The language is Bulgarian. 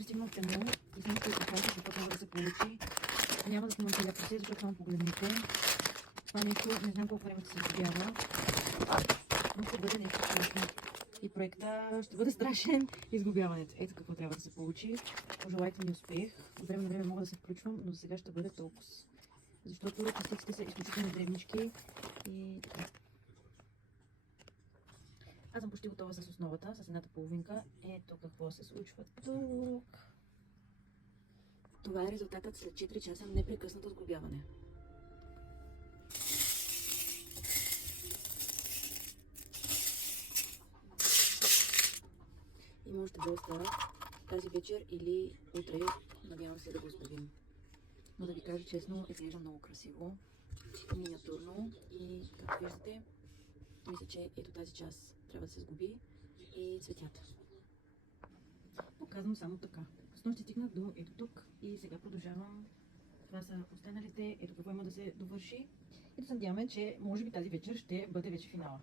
пристигна от Тему и съм ще покажа какво трябва да се получи. Няма да снимам целия процес, защото само погледнете. Това нещо не знам колко време ще се изгорява, но ще бъде нещо страшно. И проекта ще бъде страшен. Изгубяването. Ето какво трябва да се получи. Пожелайте ми успех. От време на време мога да се включвам, но сега ще бъде толкова. Защото частиците са изключително дребнички и така. Аз съм почти готова с основата, с едната половинка. Ето какво се случва тук. Това е резултатът след 4 часа непрекъснато сглобяване. Има още доста тази вечер или утре, надявам се да го сглобим. Но да ви кажа честно, изглежда много красиво, миниатюрно и както виждате, мисля, че ето тази част трябва да се сглоби и цветята. Показвам само така. Късно ще стигнах до ето тук и сега продължавам. Това са останалите, ето какво има да се довърши. И да се надяваме, че може би тази вечер ще бъде вече финала.